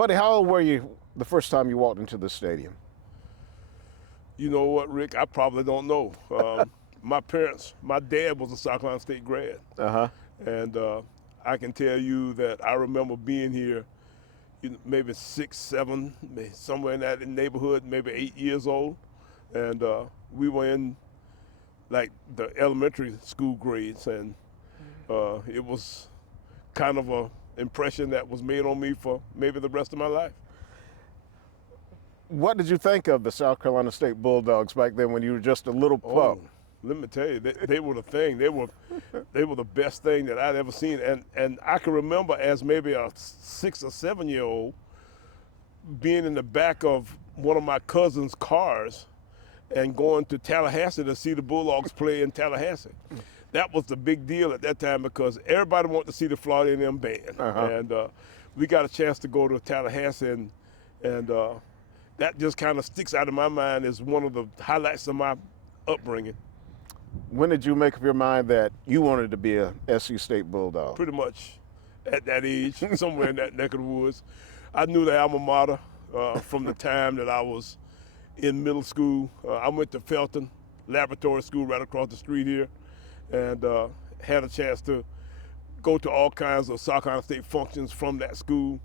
Buddy, how old were you the first time you walked into the stadium? You know what, Rick? I probably don't know. My dad was a South Carolina State grad. Uh-huh. And I can tell you that I remember being here, maybe 6, 7, somewhere in that neighborhood, maybe 8 years old. And we were in like the elementary school grades, and it was kind of a impression that was made on me for maybe the rest of my life. What did you think of the South Carolina State Bulldogs back then when you were just a little pup? Oh, let me tell you, they were the thing. They were the best thing that I'd ever seen. And I can remember as maybe a 6 or 7-year-old being in the back of one of my cousin's cars and going to Tallahassee to see the Bulldogs play in Tallahassee. That was the big deal at that time because everybody wanted to see the Florida A&M band. Uh-huh. And we got a chance to go to Tallahassee, and that just kind of sticks out of my mind as one of the highlights of my upbringing. When did you make up your mind that you wanted to be a SC State Bulldog? Pretty much at that age, somewhere in that neck of the woods. I knew the alma mater from the time that I was in middle school. I went to Felton Laboratory School right across the street here, and had a chance to go to all kinds of South Carolina State functions from that school.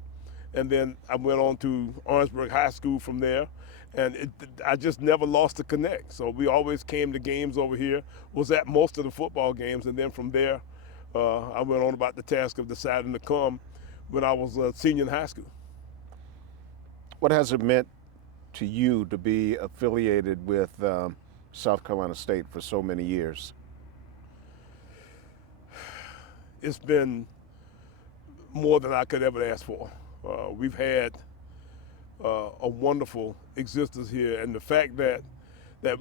And then I went on to Orangeburg High School from there, and I just never lost the connect. So we always came to games over here, was at most of the football games, and then from there, I went on about the task of deciding to come when I was a senior in high school. What has it meant to you to be affiliated with South Carolina State for so many years? It's been more than I could ever ask for. We've had a wonderful existence here, and the fact that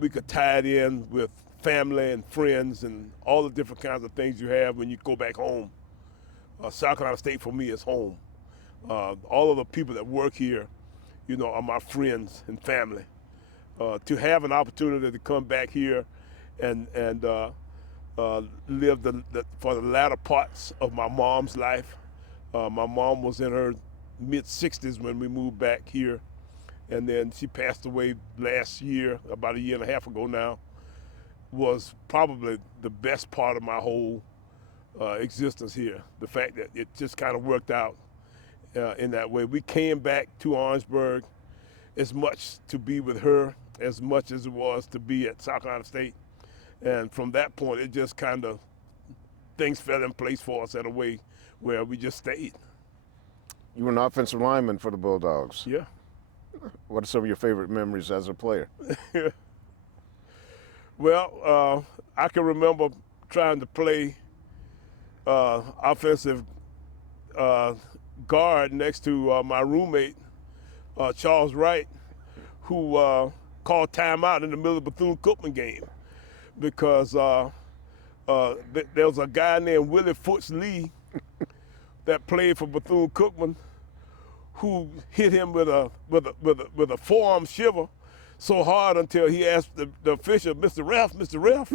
we could tie it in with family and friends and all the different kinds of things you have when you go back home. South Carolina State for me is home. All of the people that work here, are my friends and family. To have an opportunity to come back here and live for the latter parts of my mom's life. My mom was in her mid-60s when we moved back here, and then she passed away last year, about a year and a half ago now. Was probably the best part of my whole existence here. The fact that it just kind of worked out in that way. We came back to Orangeburg as much to be with her as much as it was to be at South Carolina State. And from that point, it just kind of, things fell in place for us in a way where we just stayed. You were an offensive lineman for the Bulldogs. Yeah. What are some of your favorite memories as a player? Well, I can remember trying to play offensive guard next to my roommate, Charles Wright, who called timeout in the middle of the Bethune-Cookman game because there was a guy named Willie Foots Lee that played for Bethune-Cookman who hit him with a forearm shiver so hard until he asked the official, Mr. Ref,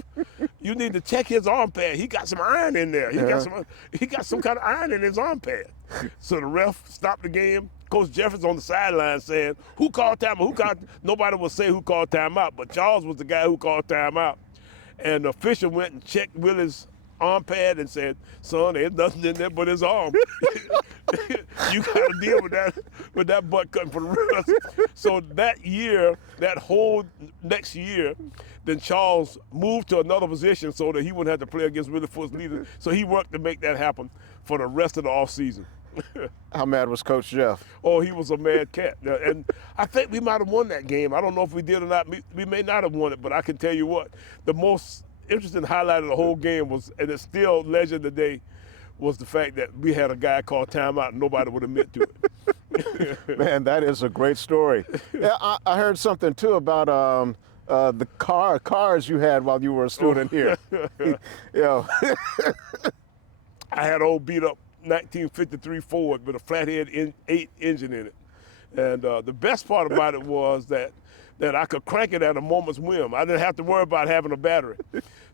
you need to check his arm pad. He got some iron in there. He got some kind of iron in his arm pad. So the ref stopped the game. Coach Jeffers on the sideline saying, who called timeout? Nobody will say who called timeout, but Charles was the guy who called timeout. And the official went and checked Willie's arm pad and said, son, there's nothing in there but his arm. You got to deal with that butt cutting for the rest. So that whole next year, then Charles moved to another position so that he wouldn't have to play against Willie Foots Lee. So he worked to make that happen for the rest of the offseason. How mad was Coach Jeff? Oh, he was a mad cat. And I think we might have won that game. I don't know if we did or not. We may not have won it, but I can tell you what, the most interesting highlight of the whole game was, and it's still legend today, was the fact that we had a guy called timeout and nobody would admit to it. Man, that is a great story. Yeah, I heard something too about the cars you had while you were a student here. I had an old beat up 1953 Ford with a flathead 8 engine in it. And the best part about it was that I could crank it at a moment's whim. I didn't have to worry about having a battery.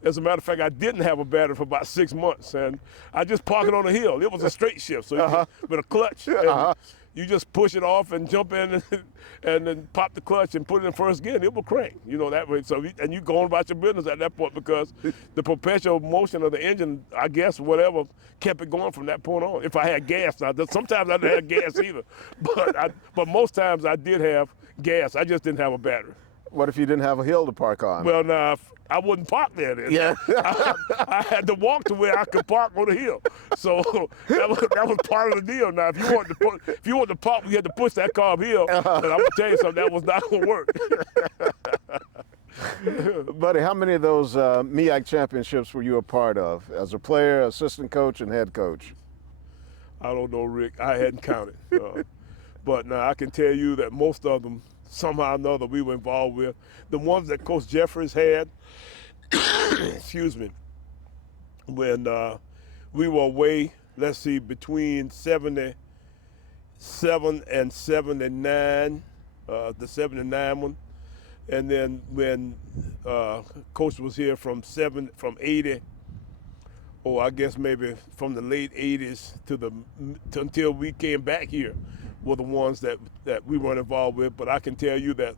As a matter of fact, I didn't have a battery for about 6 months, and I just parked it on a hill. It was a straight shift, so with a clutch. And you just push it off and jump in and then pop the clutch and put it in first gear, and it will crank. You know that way. So and you go on about your business at that point because the perpetual motion of the engine, I guess, whatever, kept it going from that point on. If I had gas, now sometimes I didn't have gas either, but most times I did have gas. I just didn't have a battery. What if you didn't have a hill to park on? Well, now I wouldn't park there then. Yeah. I had to walk to where I could park on the hill. So that was part of the deal. Now, if you wanted to park, you had to push that car uphill. And I'm gonna tell you something, that was not gonna work. Buddy, how many of those MEAC championships were you a part of as a player, assistant coach, and head coach? I don't know, Rick. I hadn't counted. But now I can tell you that most of them, somehow or another, we were involved with. The ones that Coach Jeffries had, excuse me, when we were away, let's see, between 77 and 79, the 79 one. And then when Coach was here from 80, or I guess maybe from the late 80s until we came back here, were the ones that we weren't involved with. But I can tell you that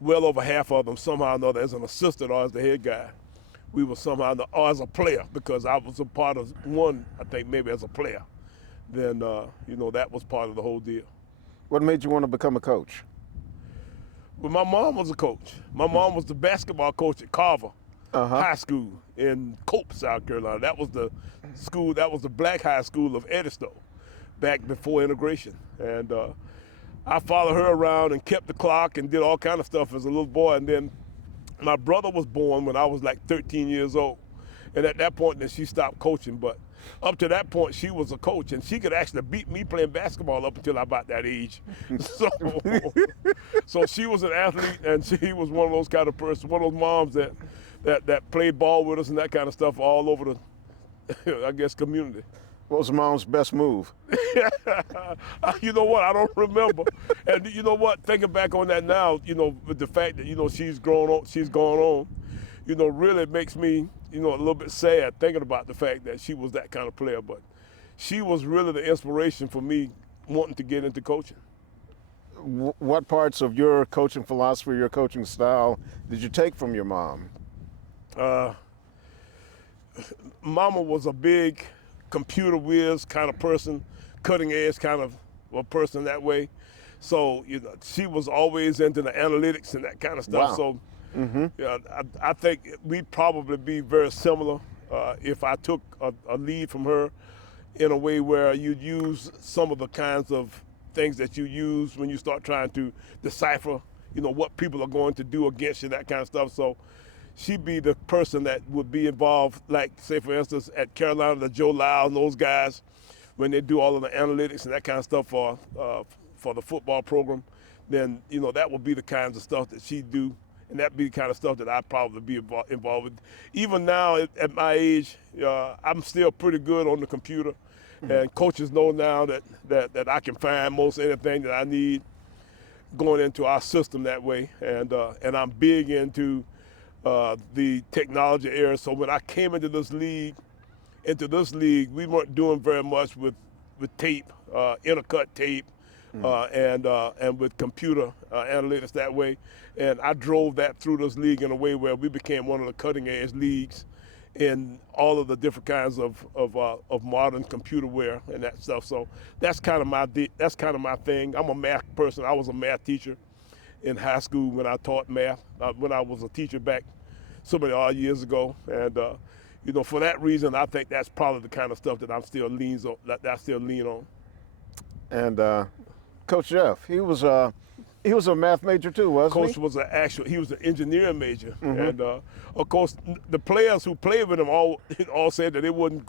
well over half of them, somehow or another, as an assistant or as the head guy, we were somehow, or as a player, because I was a part of one, I think maybe as a player, then, that was part of the whole deal. What made you want to become a coach? Well, my mom was a coach. My mom was the basketball coach at Carver High School in Cope, South Carolina. That was the school, that was the black high school of Edisto back before integration. And I followed her around and kept the clock and did all kind of stuff as a little boy. And then my brother was born when I was like 13 years old. And at that point, then she stopped coaching. But up to that point, she was a coach, and she could actually beat me playing basketball up until about that age. So she was an athlete, and she was one of those kind of persons, one of those moms that played ball with us and that kind of stuff all over the, I guess, community. What was Mom's best move? You know what? I don't remember. And you know what? Thinking back on that now, with the fact that, she's gone on, really makes me, a little bit sad thinking about the fact that she was that kind of player. But she was really the inspiration for me wanting to get into coaching. What parts of your coaching philosophy, your coaching style, did you take from your mom? Mama was a big computer whiz kind of person, cutting edge kind of a person that way. So, she was always into the analytics and that kind of stuff. Wow. So, I think we'd probably be very similar if I took a lead from her in a way where you'd use some of the kinds of things that you use when you start trying to decipher, what people are going to do against you, that kind of stuff. So she'd be the person that would be involved, like, say, for instance, at Carolina, the Joe Lyles and those guys, when they do all of the analytics and that kind of stuff for the football program, then, that would be the kinds of stuff that she'd do, and that'd be the kind of stuff that I'd probably be involved with. Even now, at my age, I'm still pretty good on the computer, and coaches know now that I can find most anything that I need going into our system that way, and I'm big into the technology era. So when I came into this league, we weren't doing very much with tape, intercut tape, and with computer analytics that way. And I drove that through this league in a way where we became one of the cutting edge leagues in all of the different kinds of modern computer wear and that stuff. So that's kind of my thing. I'm a math person. I was a math teacher in high school when I taught math, when I was a teacher back so many odd years ago. And for that reason, I think that's probably the kind of stuff that I still lean on. And Coach Jeff, he was a math major too, wasn't Coach he? He was an engineering major, and of course the players who played with him all said that they wouldn't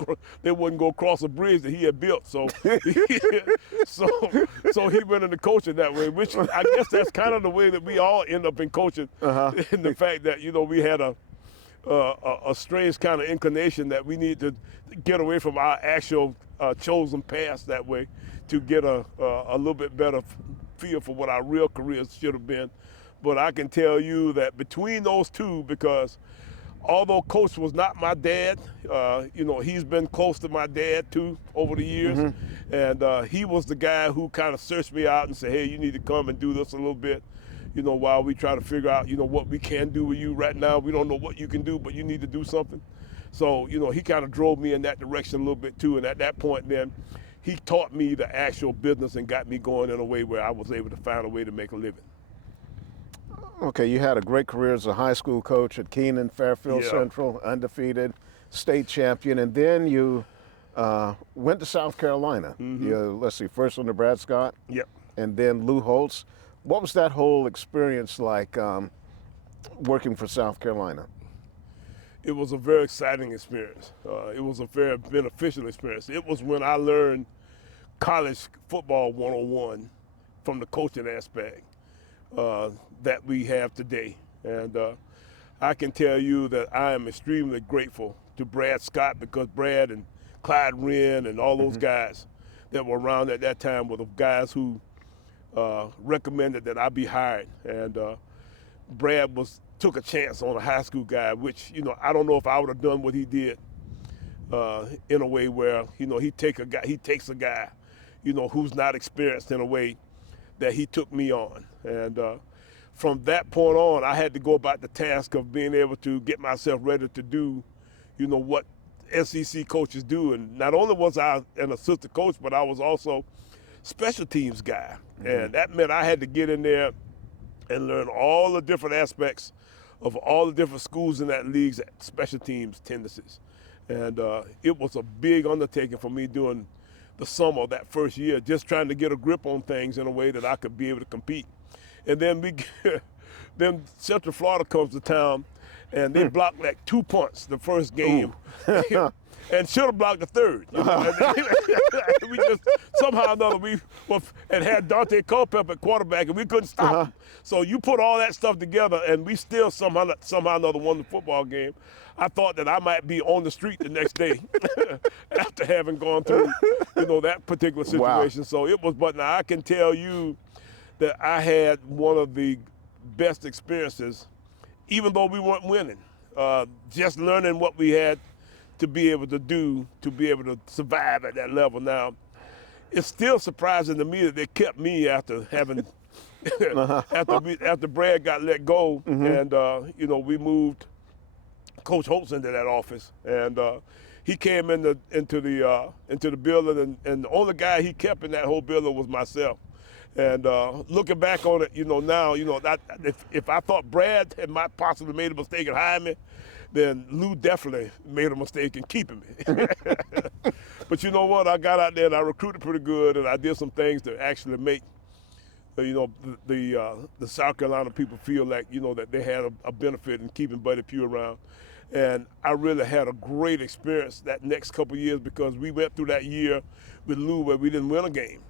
go across a bridge that he had built. So so he went into coaching that way, which I guess that's kind of the way that we all end up in coaching. In the fact that we had a strange kind of inclination that we need to get away from our actual chosen path that way to get a little bit better feel for what our real careers should have been. But I can tell you that between those two, because although Coach was not my dad, he's been close to my dad too over the years. And he was the guy who kind of searched me out and said, hey, you need to come and do this a little bit, while we try to figure out, what we can do with you right now. We don't know what you can do, but you need to do something. So, he kind of drove me in that direction a little bit too. And at that point then, he taught me the actual business and got me going in a way where I was able to find a way to make a living. Okay, you had a great career as a high school coach at Keenan, Fairfield Yeah. Central, undefeated, state champion, and then you went to South Carolina. You, let's see, first under Brad Scott, Yep. and then Lou Holtz. What was that whole experience like working for South Carolina? It was a very exciting experience. It was a very beneficial experience. It was when I learned college football 101 from the coaching aspect that we have today. And I can tell you that I am extremely grateful to Brad Scott, because Brad and Clyde Wren and all those guys that were around at that time were the guys who recommended that I be hired. And Brad took a chance on a high school guy, which, I don't know if I would have done what he did in a way where, he takes a guy, who's not experienced in a way that he took me on. And from that point on, I had to go about the task of being able to get myself ready to do, what SEC coaches do. And not only was I an assistant coach, but I was also special teams guy. And that meant I had to get in there and learn all the different aspects of all the different schools in that league's special teams tendencies. And it was a big undertaking for me during the summer of that first year, just trying to get a grip on things in a way that I could be able to compete. And then then Central Florida comes to town, and they blocked like 2 punts the first game. And should have blocked the third. And we just somehow or another and had Dante Culpepper at quarterback, and we couldn't stop him. So you put all that stuff together, and we still somehow or another won the football game. I thought that I might be on the street the next day after having gone through, that particular situation. Wow. So it was. But now I can tell you that I had one of the best experiences, even though we weren't winning. Just learning what we had to be able to do, to be able to survive at that level. Now, it's still surprising to me that they kept me after having, after Brad got let go, and we moved Coach Holtz into that office, and he came into the building, and the only guy he kept in that whole building was myself. And looking back on it, now, if I thought Brad had might possibly made a mistake in hiring me, then Lou definitely made a mistake in keeping me. But you know what? I got out there and I recruited pretty good, and I did some things to actually make, the South Carolina people feel like, that they had a benefit in keeping Buddy Pugh around. And I really had a great experience that next couple of years, because we went through that year with Lou where we didn't win a game.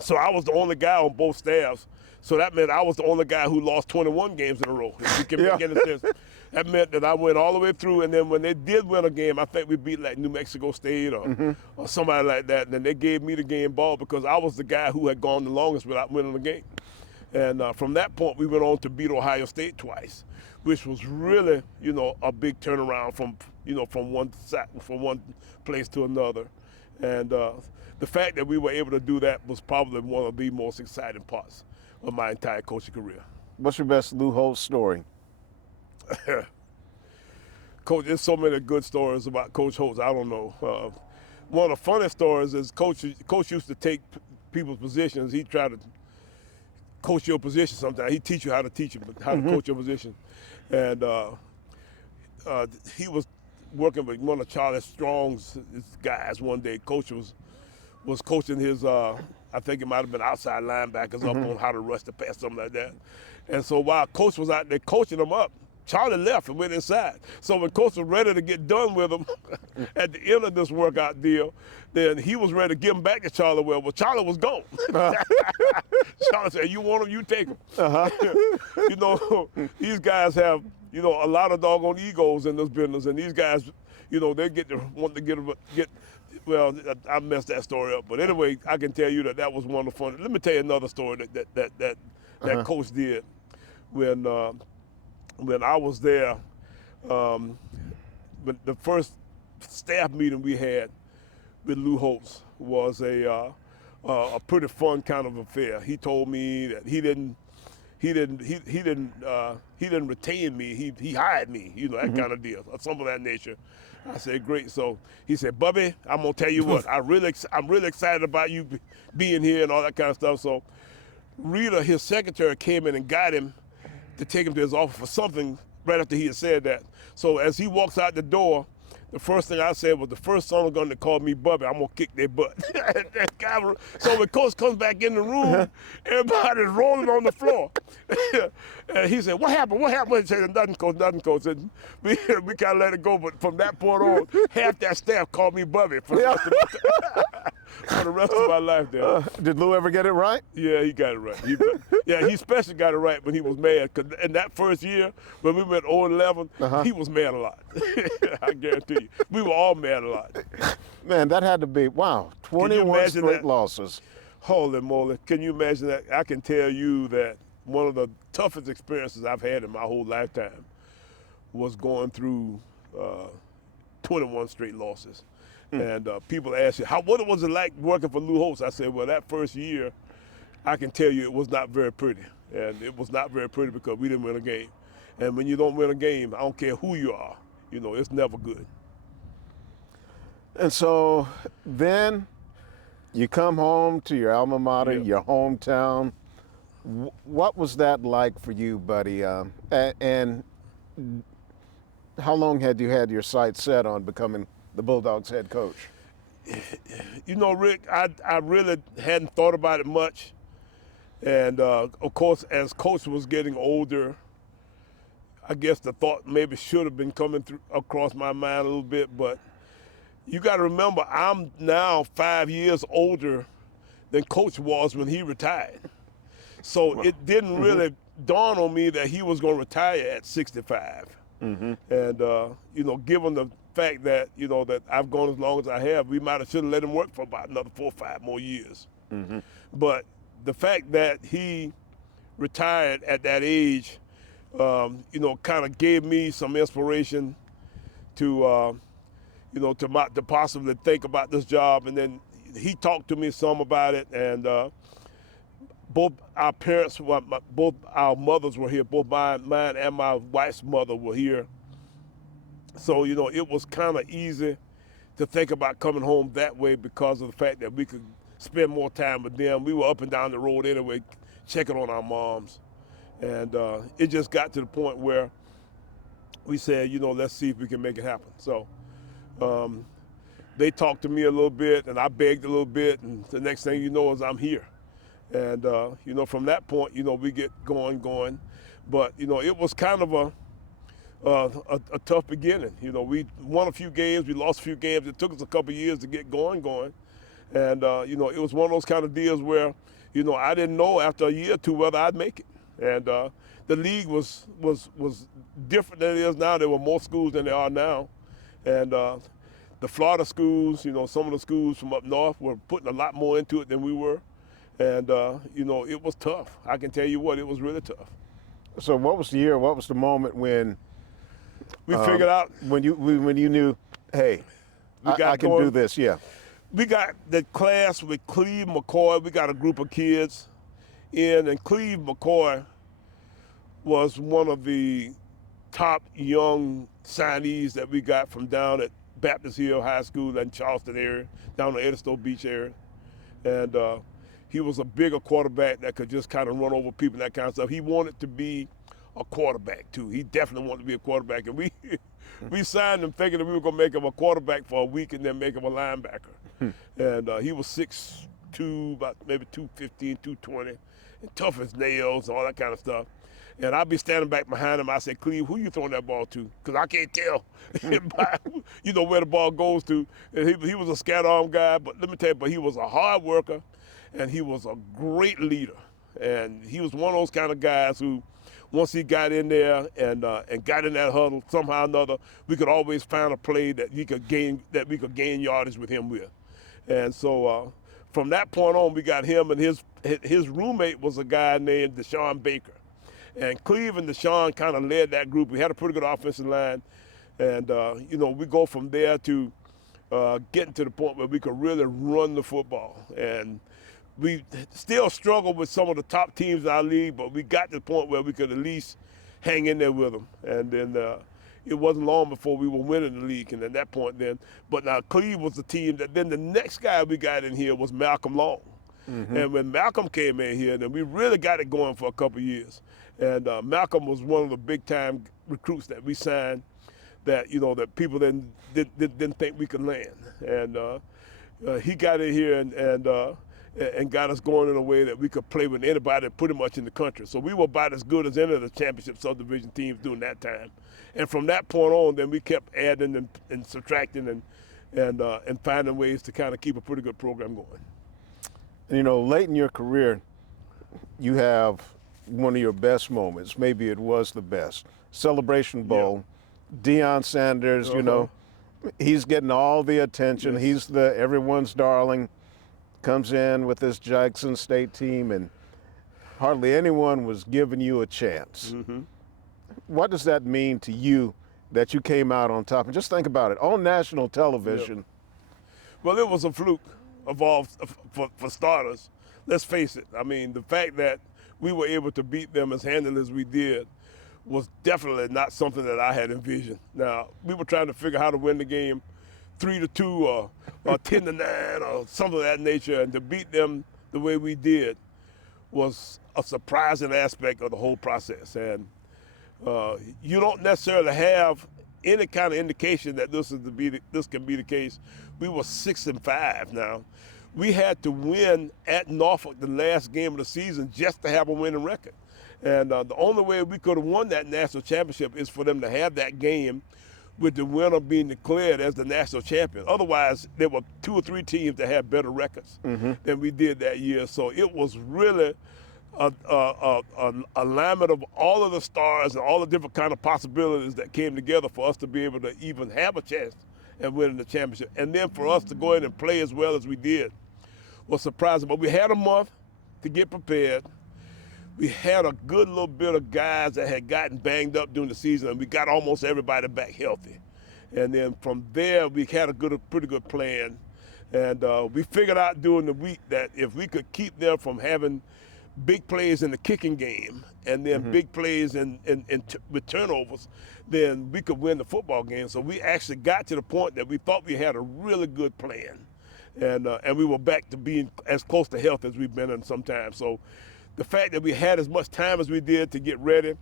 So I was the only guy on both staffs. So that meant I was the only guy who lost 21 games in a row, if you can make any sense. That meant that I went all the way through, and then when they did win a game, I think we beat like New Mexico State or somebody like that, and then they gave me the game ball because I was the guy who had gone the longest without winning the game. And from that point, we went on to beat Ohio State twice, which was really, a big turnaround from one place to another. And the fact that we were able to do that was probably one of the most exciting parts of my entire coaching career. What's your best Lou Holtz story? Coach, there's so many good stories about Coach Holtz. I don't know. One of the funny stories is Coach used to take people's positions. He tried to coach your position sometimes. He'd teach you how to teach how to coach your position. And he was working with one of Charlie Strong's guys one day. Coach was coaching his, I think it might have been outside linebackers up on how to rush the pass, something like that. And so while Coach was out there coaching them up, Charlie left and went inside. So when Coach was ready to get done with him at the end of this workout deal, then he was ready to give him back to Charlie. Well, Charlie was gone. Charlie said, you want him, you take him. These guys have, a lot of doggone egos in this business, and these guys, they want to get. Well, I messed that story up, but anyway, I can tell you that was wonderful. Let me tell you another story that Coach did when I was there. But the first staff meeting we had with Lou Holtz was a pretty fun kind of affair. He told me that he didn't retain me. He hired me, that kind of deal, or something of that nature. I said, great. So he said, Bubby, I'm gonna tell you what, I'm really excited about you being here and all that kind of stuff. So Rita, his secretary, came in and got him to take him to his office for something right after he had said that. So as he walks out the door, the first thing I said was, the first son of gun that called me Bubby, I'm gonna kick their butt. So when coach comes back in the room, everybody's rolling on the floor. And he said, what happened? What happened? He said, nothing, coach, nothing, coach. And we kind of let it go, but from that point on, half that staff called me Bubby for the rest of my life there. Did Lou ever get it right? Yeah, he got it right. He especially got it right when he was mad. Cause in that first year, when we went 0-11, he was mad a lot. I guarantee you. We were all mad a lot. Man, that had to be, wow, 21 straight that? losses. Holy moly. Can you imagine that? I can tell you that one of the toughest experiences I've had in my whole lifetime was going through 21 straight losses. And people ask you, what was it like working for Lou Holtz? I said, well, that first year, I can tell you it was not very pretty. And it was not very pretty because we didn't win a game. And when you don't win a game, I don't care who you are, it's never good. And so then you come home to your alma mater, your hometown. What was that like for you, buddy? And how long had you had your sights set on becoming the Bulldogs head coach? Rick, I really hadn't thought about it much. And of course, as coach was getting older, I guess the thought maybe should have been coming across my mind a little bit. But you got to remember, I'm now 5 years older than Coach was when he retired. So it didn't really dawn on me that he was going to retire at 65. And, given the fact that, that I've gone as long as I have, we might have should have let him work for about another 4 or 5 more years. But the fact that he retired at that age, kind of gave me some inspiration to, to possibly think about this job. And then he talked to me some about it, and both our parents, both our mothers were here. Both mine and my wife's mother were here. So, it was kind of easy to think about coming home that way because of the fact that we could spend more time with them. We were up and down the road anyway, checking on our moms. And it just got to the point where we said, let's see if we can make it happen. So they talked to me a little bit, and I begged a little bit, and the next thing you know is I'm here. And, from that point, we get going. But, it was kind of a tough beginning. We won a few games, we lost a few games. It took us a couple of years to get going. And, it was one of those kind of deals where, I didn't know after a year or two whether I'd make it. And the league was different than it is now. There were more schools than there are now. And the Florida schools, some of the schools from up north were putting a lot more into it than we were. And, it was tough. I can tell you what, it was really tough. So what was the year, what was the moment when we figured out when you knew, hey, I can do this? Yeah. We got the class with Cleve McCoy. We got a group of kids in, and Cleve McCoy was one of the top young signees that we got from down at Baptist Hill High School in Charleston area, down the Edisto Beach area. And he was a bigger quarterback that could just kind of run over people and that kind of stuff. He wanted to be a quarterback too. He definitely wanted to be a quarterback. And we signed him thinking that we were going to make him a quarterback for a week and then make him a linebacker. And he was 6'2", about maybe 215, 220, and tough as nails and all that kind of stuff. And I'd be standing back behind him. I said, Cleve, who you throwing that ball to? Because I can't tell, where the ball goes to. And he was a scat arm guy, but let me tell you, but he was a hard worker, and he was a great leader. And he was one of those kind of guys who, once he got in there and got in that huddle, somehow or another, we could always find a play that we could gain yardage with him with. And so from that point on, we got him, and his roommate was a guy named Deshaun Baker. And Cleve and Deshaun kind of led that group. We had a pretty good offensive line. And, we go from there to getting to the point where we could really run the football. And we still struggle with some of the top teams in our league, but we got to the point where we could at least hang in there with them. And then it wasn't long before we were winning the league. And at that point then, but now Cleve was the team that then the next guy we got in here was Malcolm Long. And when Malcolm came in here, then we really got it going for a couple of years. And Malcolm was one of the big-time recruits that we signed that, that people didn't think we could land. And he got in here and got us going in a way that we could play with anybody pretty much in the country. So we were about as good as any of the championship subdivision teams during that time. And from that point on, then we kept adding and subtracting and finding ways to kind of keep a pretty good program going. And, late in your career, you have one of your best moments. Maybe it was the best. Celebration Bowl. Deion Sanders, he's getting all the attention. Yes. He's everyone's darling. Comes in with this Jackson State team, and hardly anyone was giving you a chance. What does that mean to you that you came out on top? And just think about it, on national television. Well, it was a fluke for starters. Let's face it. I mean, the fact that we were able to beat them as handily as we did was definitely not something that I had envisioned. Now, we were trying to figure out how to win the game 3-2 or 10-9 or something of that nature, and to beat them the way we did was a surprising aspect of the whole process. And you don't necessarily have any kind of indication that this can be the case. We were 6-5 now. We had to win at Norfolk the last game of the season just to have a winning record. And the only way we could have won that national championship is for them to have that game with the winner being declared as the national champion. Otherwise, there were 2 or 3 teams that had better records than we did that year. So it was really a alignment of all of the stars and all the different kind of possibilities that came together for us to be able to even have a chance at winning the championship. And then for us to go in and play as well as we did was surprising. But we had a month to get prepared. We had a good little bit of guys that had gotten banged up during the season, and we got almost everybody back healthy. And then from there, we had a pretty good plan. And we figured out during the week that if we could keep them from having big plays in the kicking game and then big plays with turnovers, then we could win the football game. So we actually got to the point that we thought we had a really good plan. And we were back to being as close to health as we've been in some time. So the fact that we had as much time as we did to get ready,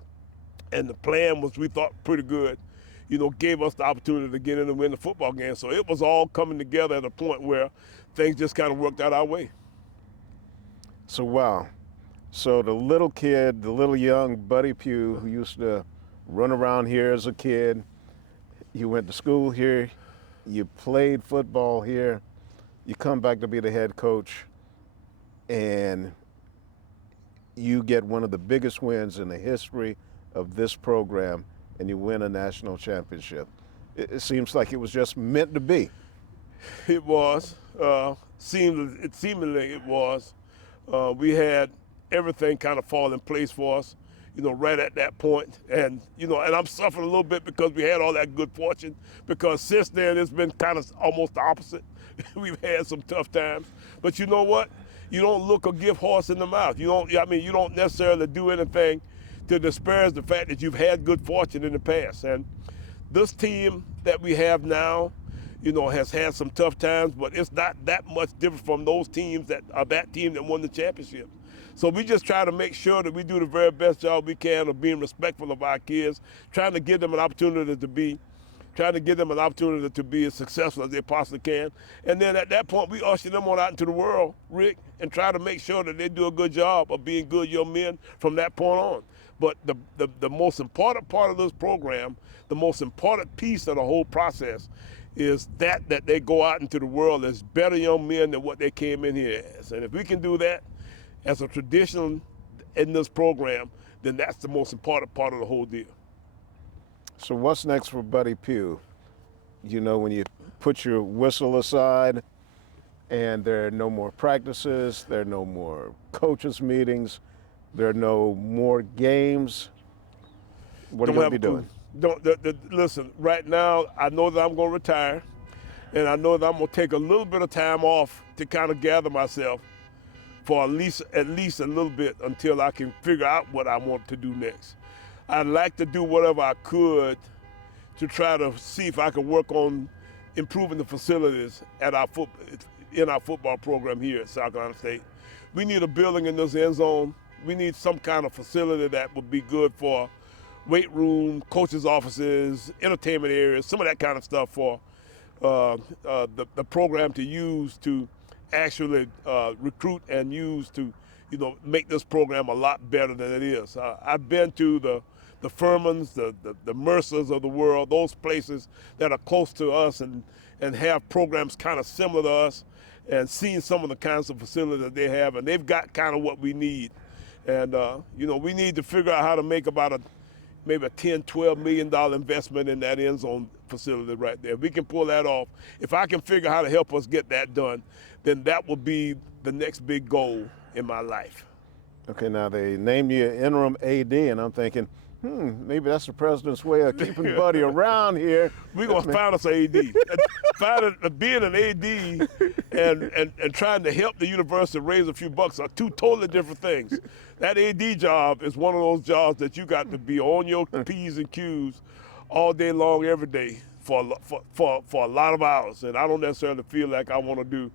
and the plan was, we thought, pretty good, gave us the opportunity to get in and win the football game. So it was all coming together at a point where things just kind of worked out our way. So, wow. So the little kid, the little young Buddy Pough, who used to run around here as a kid, you went to school here, you played football here, you come back to be the head coach, and you get one of the biggest wins in the history of this program, and you win a national championship. It seems like it was just meant to be. It was. Seemingly it was. We had everything kind of fall in place for us, right at that point. And, and I'm suffering a little bit because we had all that good fortune, because since then it's been kind of almost the opposite. We've had some tough times. But you know what? You don't look a gift horse in the mouth. You don't necessarily do anything to disparage the fact that you've had good fortune in the past. And this team that we have now, has had some tough times, but it's not that much different from those teams that team that won the championship. So we just try to make sure that we do the very best job we can of being respectful of our kids, trying to give them an opportunity to be as successful as they possibly can. And then at that point, we usher them on out into the world, Rick, and try to make sure that they do a good job of being good young men from that point on. But the most important part of this program, the most important piece of the whole process, is that they go out into the world as better young men than what they came in here as. And if we can do that as a tradition in this program, then that's the most important part of the whole deal. So what's next for Buddy Pough? When you put your whistle aside and there are no more practices, there are no more coaches' meetings, There are no more games. What are you Don't going to have be a clue. doing? Listen, right now, I know that I'm going to retire, and I know that I'm going to take a little bit of time off to kind of gather myself for at least a little bit until I can figure out what I want to do next. I'd like to do whatever I could to try to see if I can work on improving the facilities at in our football program here at South Carolina State. We need a building in this end zone. We need some kind of facility that would be good for weight room, coaches' offices, entertainment areas, some of that kind of stuff for the program to use to actually recruit and use to, make this program a lot better than it is. I've been to the Furmans, the Mercers of the world, those places that are close to us and have programs kind of similar to us, and seen some of the kinds of facilities that they have, and they've got kind of what we need. And, we need to figure out how to make about maybe a $10, $12 million investment in that end zone facility right there. If we can pull that off, if I can figure out how to help us get that done, then that will be the next big goal in my life. Okay, now they named you interim AD, and I'm thinking, maybe that's the president's way of keeping Buddy around here. We're going to find us an AD. Being an AD and trying to help the university raise a few bucks are two totally different things. That AD job is one of those jobs that you got to be on your P's and Q's all day long, every day for a lot of hours. And I don't necessarily feel like I want to do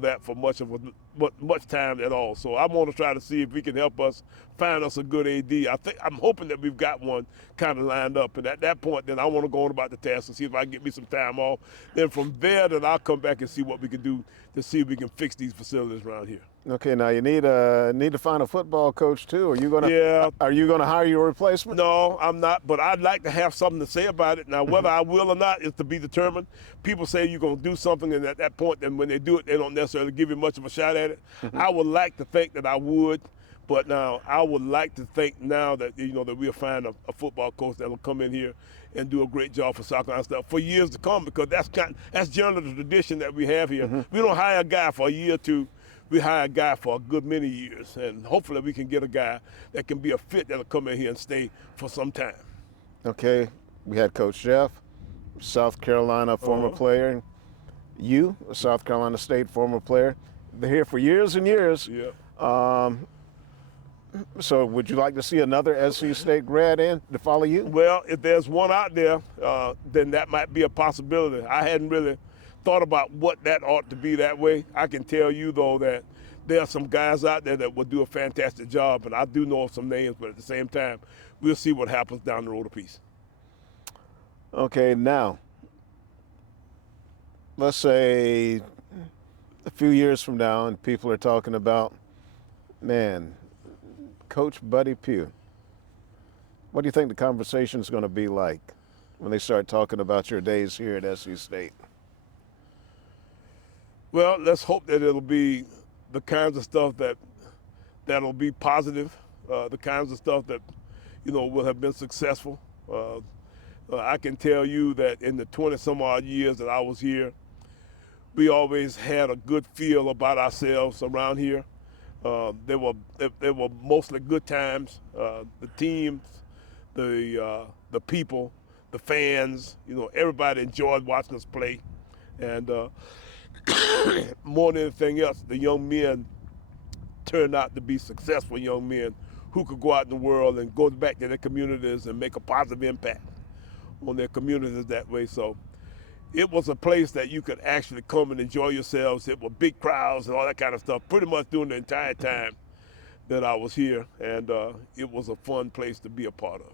that for much time at all. So I want to try to see if we can help us find us a good AD. I'm hoping that we've got one kind of lined up, and at that point, then I want to go on about the task and see if I can get me some time off. Then from there, then I'll come back and see what we can do to see if we can fix these facilities around here. Okay, now you need to find a football coach too. Are you gonna hire your replacement? No, I'm not, but I'd like to have something to say about it. Now, whether I will or not is to be determined. People say you're gonna do something, and at that point, then when they do it, they don't necessarily give you much of a shot at it. I would like to think that I would, but now I would like to think now that that we'll find a football coach that will come in here and do a great job for South Carolina stuff for years to come, because that's generally the tradition that we have here. We don't hire a guy for a year or two. We hire a guy for a good many years, and hopefully we can get a guy that can be a fit that'll come in here and stay for some time. Okay, we had Coach Jeff, South Carolina former player. You, a South Carolina State former player. They're here for years and years. Yeah. So would you like to see another SC State grad in to follow you? Well, if there's one out there, then that might be a possibility. I hadn't really thought about what that ought to be that way. I can tell you, though, that there are some guys out there that will do a fantastic job, and I do know of some names, but at the same time, we'll see what happens down the road a piece. Okay, now, let's say a few years from now, and people are talking about, man, Coach Buddy Pough. What do you think the conversation is going to be like when they start talking about your days here at SC State? Well, let's hope that it'll be the kinds of stuff that'll be positive, the kinds of stuff that, will have been successful. I can tell you that in the 20-some-odd years that I was here, we always had a good feel about ourselves around here. They were mostly good times. The teams, the people, the fans, everybody enjoyed watching us play, and more than anything else, the young men turned out to be successful young men who could go out in the world and go back to their communities and make a positive impact on their communities that way. So it was a place that you could actually come and enjoy yourselves. It were big crowds and all that kind of stuff pretty much during the entire time that I was here, and it was a fun place to be a part of.